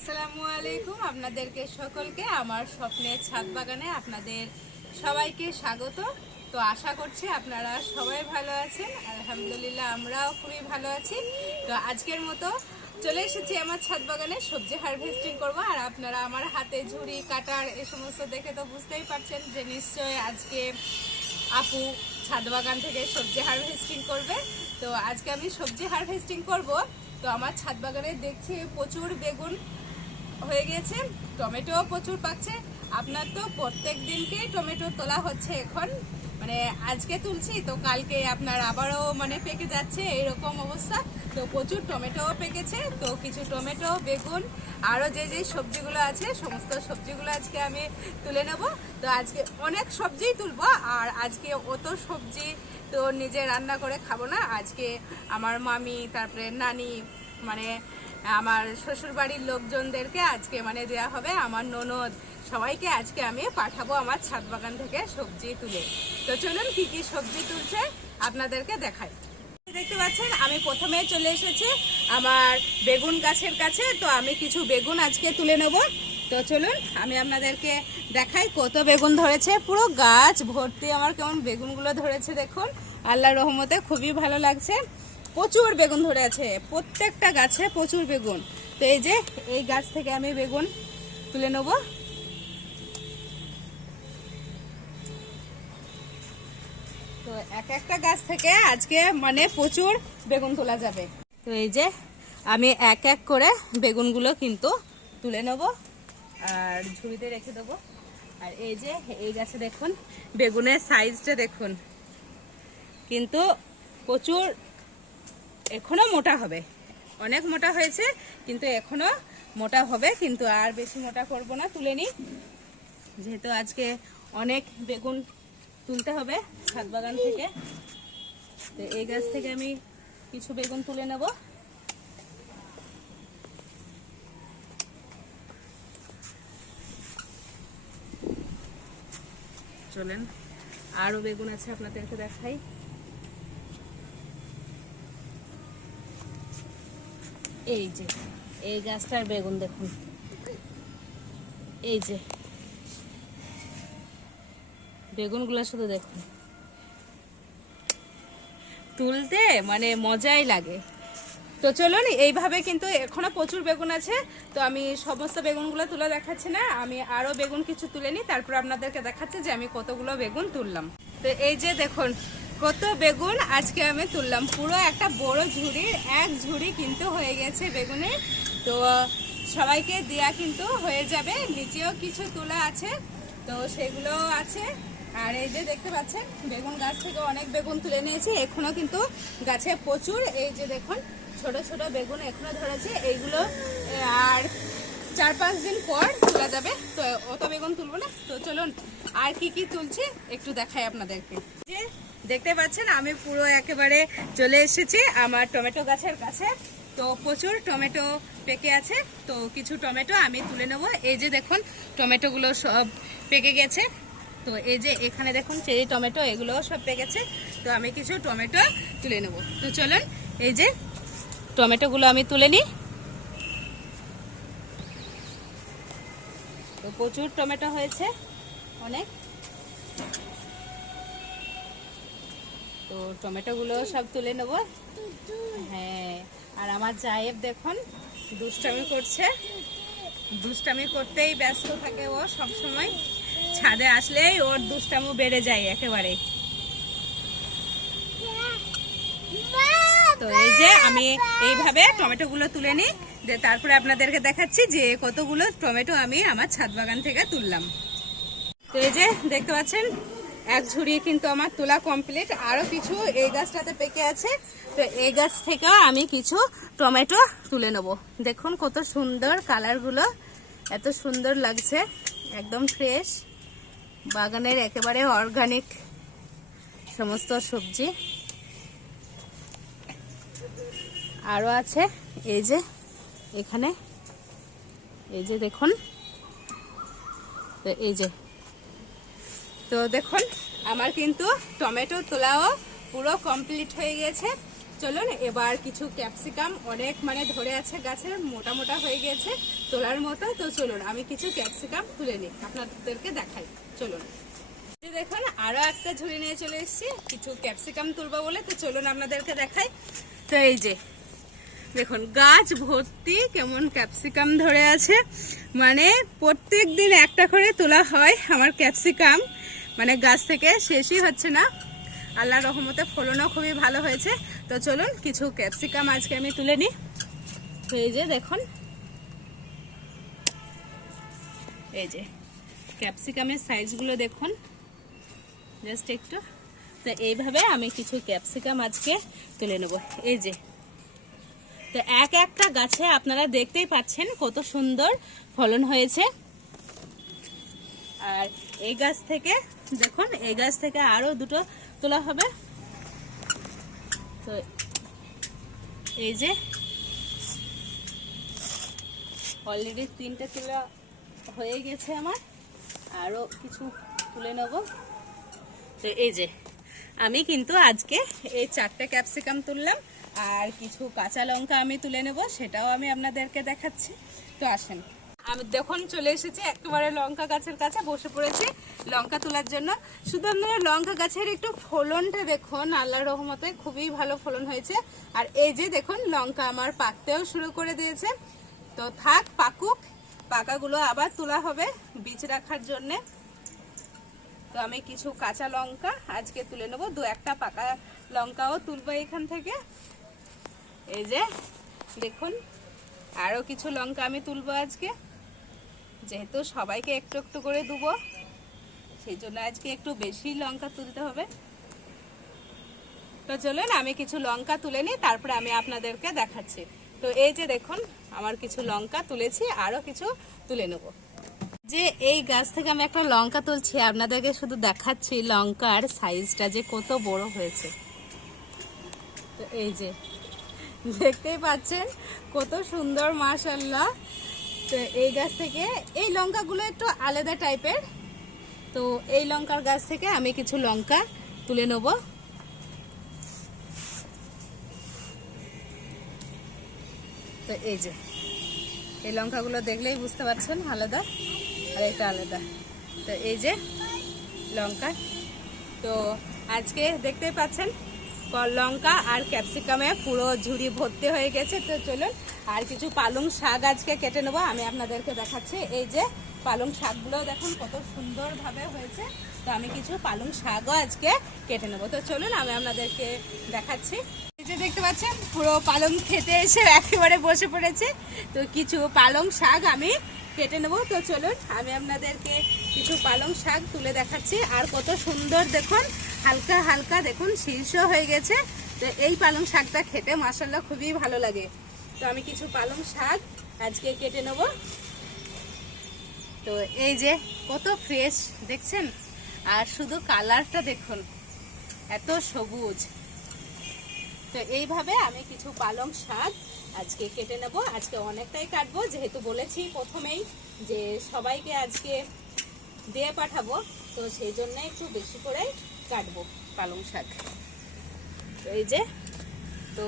আসসালামু আলাইকুম, আপনাদেরকে সকলকে আমার স্বপ্নের ছাদ বাগানে আপনাদের সবাইকে স্বাগত। তো আশা করছি আপনারা সবাই ভালো আছেন। আলহামদুলিল্লাহ আমরাও খুবই ভালো আছি। তো আজকের মতো চলে এসেছি আমার ছাদ বাগানে সবজি হারভেস্টিং করব। আর আপনারা আমার হাতে ঝুড়ি কাটার এ সমস্ত দেখে তো বুঝতেই পারছেন যে নিশ্চয়ই আজকে আপু ছাদ বাগান থেকে সবজি হারভেস্টিং করবে। তো আজকে আমি সবজি হারভেস্টিং করব। তো আমার ছাদ বাগানে দেখছি প্রচুর বেগুন হয়ে গেছে, টমেটো প্রচুর পাকছে। আপনার তো প্রত্যেক দিনকেই টমেটো তোলা হচ্ছে, এখন মানে আজকে তুলছি তো কালকে আপনার আবারও পেকে যাচ্ছে, এইরকম অবস্থা। তো প্রচুর টমেটোও পেকেছে। তো কিছু টমেটো, বেগুন, আরও যে সবজিগুলো আছে সমস্ত সবজিগুলো আজকে আমি তুলে নেব। তো আজকে অনেক সবজিই তুলবো। আর আজকে অত সবজি তো নিজে রান্না করে খাবো না। আজকে আমার মামি, তারপরে নানি, আমার শ্বশুর বাড়ির লোকজনদেরকে আজকে দেওয়া হবে, আমার ননদ, সবাইকে আজকে আমি পাঠাবো আমার ছাদ বাগান থেকে সবজি তুলে। তো চলুন কি কি সবজি তুলছে আপনাদেরকে দেখাই। দেখতে পাচ্ছেন আমি প্রথমে চলে এসেছি আমার বেগুন গাছের কাছে। তো আমি কিছু বেগুন আজকে তুলে নেব। তো চলুন আমি আপনাদেরকে দেখাই কত বেগুন ধরেছে। পুরো গাছ ভর্তি আমার কেমন বেগুনগুলো ধরেছে দেখুন, আল্লাহর রহমতে খুবই ভালো লাগছে। প্রচুর বেগুন ধরে আছে, প্রত্যেকটা গাছে প্রচুর বেগুন। তো এই যে এই গাছ থেকে আমি বেগুন তুলে নেব। তো এক একটা গাছ থেকে আজকে প্রচুর বেগুন তোলা যাবে। তো এই যে আমি এক এক করে বেগুনগুলো কিন্তু তুলে নেব আর ঝুড়িতে রেখে দেবো। আর এই যে এই গাছে দেখুন বেগুনের সাইজটা দেখুন, কিন্তু প্রচুর, এখনো মোটা হবে, অনেক মোটা হয়েছে কিন্তু এখনো মোটা হবে, কিন্তু আর বেশি মোটা করব না, তুলে নিই যেহেতু আজকে অনেক বেগুন তুলতে হবে ছাদ বাগান থেকে। তো এই গাছ থেকে আমি কিছু বেগুন তুলে নেব। চলেন আরো বেগুন আছে আপনাদেরকে দেখাই। এই যে এই গাছটার বেগুন দেখুন, এই যে বেগুনগুলো শুধু দেখুন, তুলতে মজাই লাগে। তো চলুন এইভাবে, কিন্তু এখনো প্রচুর বেগুন আছে। তো আমি সমস্ত বেগুনগুলো তুলে দেখাচ্ছি না, আমি আরো বেগুন কিছু তুলে নিই, তারপর আপনাদেরকে দেখাচ্ছি যে আমি কতগুলো বেগুন তুললাম। তো এই যে দেখুন কত বেগুন আজকে আমি তুললাম, পুরো একটা বড় ঝুড়ির এক ঝুড়ি কিন্তু হয়ে গেছে বেগুনের। তো সবাইকে দেয়া কিন্তু হয়ে যাবে, নিচেও কিছু তোলা আছে, তো সেগুলো আছে। আর এই যে দেখতে পাচ্ছেন বেগুন গাছ থেকে অনেক বেগুন তুলে নিয়েছি, এখনো কিন্তু গাছে প্রচুর, এই যে দেখুন ছোট ছোট বেগুন এখনো ধরেছে। এইগুলো আর 4-5 দিন পর তোলা যাবে, তো অত বেগুন তুলবো না। তো চলুন আর কি কি তুলছি একটু দেখাই আপনাদেরকে। যে দেখতে পাচ্ছেন আমি পুরো একেবারে চলে এসেছি আমার টমেটো গাছের কাছে। তো প্রচুর টমেটো পেকে আছে, তো কিছু টমেটো আমি তুলে নেব। এই যে দেখুন টমেটোগুলো সব পেকে গেছে। তো এই যে এখানে দেখুন চেরি টমেটো, এগুলো সব পেকেছে। তো আমি কিছু টমেটো তুলে নেব। তো চলুন এই যে টমেটোগুলো আমি তুলে নিই। তো প্রচুর টমেটো হয়েছে, অনেক। তো টমেটোগুলো সব তুলে নেব। হ্যাঁ, আর আমার জায়েব দেখুন দুষ্টামি করছে, দুষ্টামি করতেই ব্যস্ত থাকে ও সব সময়। ছাদে আসলেই ওর দুষ্টামি বেড়ে যায় একেবারে। তো এই যে আমি এইভাবে টমেটোগুলো তুলে নিই, তারপরে আপনাদেরকে দেখাচ্ছি যে কতগুলো টমেটো আমি আমার ছাদ বাগান থেকে তুললাম। তো এই যে দেখতে পাচ্ছেন এক ঝুড়ি কিন্তু আমার তোলা কমপ্লিট, আরো কিছু এই গাছটাতে পেকে আছে। তো এই গাছ থেকেও আমি কিছু টমেটো তুলে নেব। দেখুন কত সুন্দর কালারগুলো, এত সুন্দর লাগছে, একদম ফ্রেশ বাগানের একেবারে অর্গানিক সমস্ত সবজি। আরো আছে এই যে এখানে, এই যে দেখুন, তো এই যে, তো দেখুন আমার কিন্তু টমেটো তোলাও পুরো কমপ্লিট হয়ে গেছে। চলুন এবার কিছু ক্যাপসিকাম অনেক মানে ধরে আছে গাছে, মোটা মোটা হয়ে গেছে তোলার মতো। তো চলুন আমি কিছু ক্যাপসিকাম তুলে নিই, আপনাদেরকে দেখাই। চলুন দেখুন আরো একটা ঝুড়ি নিয়ে চলে এসেছি কিছু ক্যাপসিকাম তুলবো বলে। তো চলুন আপনাদেরকে দেখাই। তো এই যে দেখুন গাছ ভর্তি কেমন ক্যাপসিকাম ধরে আছে, মানে প্রত্যেক দিন একটা করে তোলা হয় আমার ক্যাপসিকাম, মানে গাছ থেকে শেষই হচ্ছে না। আল্লাহর রহমতে ফলনও খুবই ভালো হয়েছে। তো চলুন কিছু ক্যাপসিকাম আজকে আমি তুলে নিই। এই যে দেখুন, এই যে ক্যাপসিকামের সাইজগুলো দেখুন জাস্ট একটু। তো এইভাবে আমি কিছু ক্যাপসিকাম আজকে তুলে নেব। এই যে তো এক একটা গাছে আপনারা দেখতেই পাচ্ছেন কত সুন্দর ফলন হয়েছে। আর এই গাছ থেকে দেখুন, এই গাছ থেকে আরো দুটো তোলা হবে। তো এই যে অলরেডি 3টে তোলা হয়ে গেছে আমার, আরো কিছু তুলে নেব। তো এই যে আমি কিন্তু আজকে এই 4টে ক্যাপসিকাম তুললাম, আর কিছু কাঁচা লঙ্কা আমি তুলে নেব, সেটাও আমি আপনাদেরকে দেখাচ্ছি। তো আসেন, আমি দেখুন চলে এসেছি একেবারে লঙ্কা গাছের কাছে, বসে পড়েছি লঙ্কা তোলার জন্য। শুধু আপনারা লঙ্কা গাছের একটু ফলনটা দেখুন, আল্লাহর রহমতে খুবই ভালো ফলন হয়েছে। আর এই যে দেখুন লঙ্কা আমার পাকতেও শুরু করে দিয়েছে। তো থাক পাকুক, পাকাগুলো আবার তোলা হবে বীজ রাখার জন্যে। তো আমি কিছু কাঁচা লঙ্কা আজকে তুলে নেবো, 2-1টা পাকা লঙ্কাও তুলবো এখান থেকে। এই যে দেখুন আরো কিছু লঙ্কা আমি তুলবো আজকে, যেহেতু সবাইকে একটু একটু করে দেবো সেই জন্য আজকে একটু বেশি লঙ্কা তুলতে হবে। তো চলুন আমি কিছু লঙ্কা তুলে নিই, তারপরে আমি আপনাদেরকে দেখাচ্ছি। তো এই যে দেখুন আমার কিছু লঙ্কা তুলেছি, আরো কিছু তুলে নেব। যে এই গাছ থেকে আমি একটা লঙ্কা তুলছি, আপনাদেরকে শুধু দেখাচ্ছি লঙ্কার সাইজটা যে কত বড় হয়েছে। তো এই যে দেখতেই পাচ্ছেন কত সুন্দর, মাশাআল্লাহ। তো এই গাছ থেকে এই লঙ্কাগুলো একটু আলাদা টাইপের, তো এই লঙ্কার গাছ থেকে আমি কিছু লঙ্কা তুলে নেব। তো এই যে এই লঙ্কাগুলো দেখলেই বুঝতে পারছেন আলাদা, আর এটা আলাদা। তো এই যে লঙ্কা, তো আজকে দেখতেই পাচ্ছেন লঙ্কা আর ক্যাপসিকামে পুরো ঝুড়ি ভর্তি হয়ে গেছে। তো চলুন আর কিছু পালং শাক আজকে কেটে নেবো, আমি আপনাদেরকে দেখাচ্ছি। এই যে পালং শাকগুলো দেখুন কত সুন্দরভাবে হয়েছে। তো আমি কিছু পালং শাকও আজকে কেটে নেবো। তো চলুন আমি আপনাদেরকে দেখাচ্ছি। এই যে দেখতে পাচ্ছেন পুরো পালং খেতে এসে একেবারে বসে পড়েছে। তো কিছু পালং শাক আমি কেটে নেবো। তো চলুন আমি আপনাদেরকে কিছু পালং শাক তুলে দেখাচ্ছি। আর কত সুন্দর দেখুন, হালকা হালকা দেখুন শীর্ষ হয়ে গেছে। তো এই পালং শাকটা খেতে মাশাআল্লাহ খুবই ভালো লাগে। তো আমি কিছু পালং শাক আজকে কেটে নেব। তো এই যে কত ফ্রেশ দেখছেন, আর শুধু কালারটা দেখুন এত সবুজ। তো এইভাবে আমি কিছু পালং শাক আজকে কেটে নেব। আজকে অনেকটাই কাটবো, যেহেতু বলেছি প্রথমেই যে সবাইকে আজকে দিয়ে পাঠাবো, তো সেই জন্য একটু বেশি করে কাটবো পালং শাক। তো এই যে, তো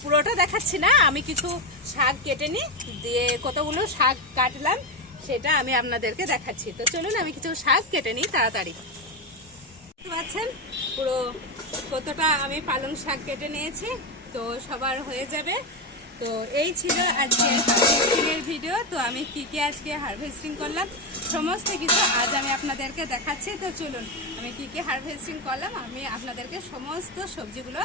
পুরোটা দেখাচ্ছি না, আমি কিছু শাক কেটে নিই, দিয়ে কতগুলো শাক কাটলাম সেটা আমি আপনাদেরকে দেখাচ্ছি। তো চলুন আমি কিছু শাক কেটে নিই তাড়াতাড়ি। দেখতে পাচ্ছেন পুরো কতটা আমি পালং শাক কেটে নিয়েছি, তো সবার হয়ে যাবে। তো এই ছিল আজকে হারভেস্টিংয়ের ভিডিও। তো আমি কি কি আজকে হারভেস্টিং করলাম সমস্ত কিছু আজ আমি আপনাদেরকে দেখাচ্ছি। তো চলুন আমি কি কি হারভেস্টিং করলাম আমি আপনাদেরকে সমস্ত সবজিগুলো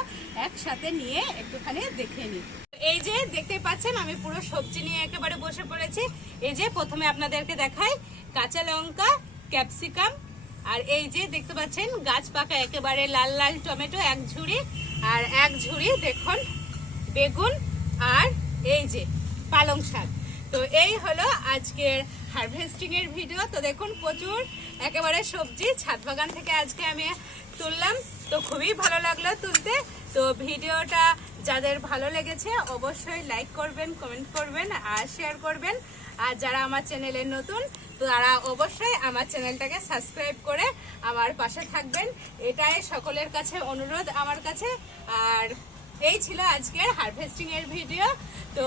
একসাথে নিয়ে একটুখানি দেখে নিই। এই যে দেখতে পাচ্ছেন আমি পুরো সবজি নিয়ে একেবারে বসে পড়েছি। এই যে প্রথমে আপনাদেরকে দেখাই কাঁচা লঙ্কা, ক্যাপসিকাম, আর এই যে দেখতে পাচ্ছেন গাছ পাকা একেবারে লাল লাল টমেটো 1 ঝুড়ি, আর 1 ঝুড়ি দেখুন বেগুন, আর এই যে পালং শাক। তো এই হলো আজকের হারভেস্টিং এর ভিডিও। তো দেখুন প্রচুর একেবারে সবজি ছাদ বাগান থেকে আজকে আমি তুললাম। তো খুবই ভালো লাগলো তুলতে। তো ভিডিওটা যাদের ভালো লেগেছে অবশ্যই লাইক করবেন, কমেন্ট করবেন আর শেয়ার করবেন। আর যারা আমার চ্যানেলে নতুন তারা অবশ্যই আমার চ্যানেলটাকে সাবস্ক্রাইব করে আমার পাশে থাকবেন, এটাই সকলের কাছে অনুরোধ আমার কাছে। আর এই ছিল আজকের হারভেস্টিং এর ভিডিও। তো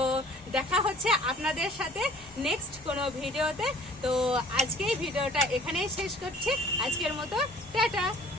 দেখা হচ্ছে আপনাদের সাথে নেক্সট কোনো ভিডিওতে। তো আজকেই ভিডিওটা এখানেই শেষ করছি, আজকের মতো টাটা।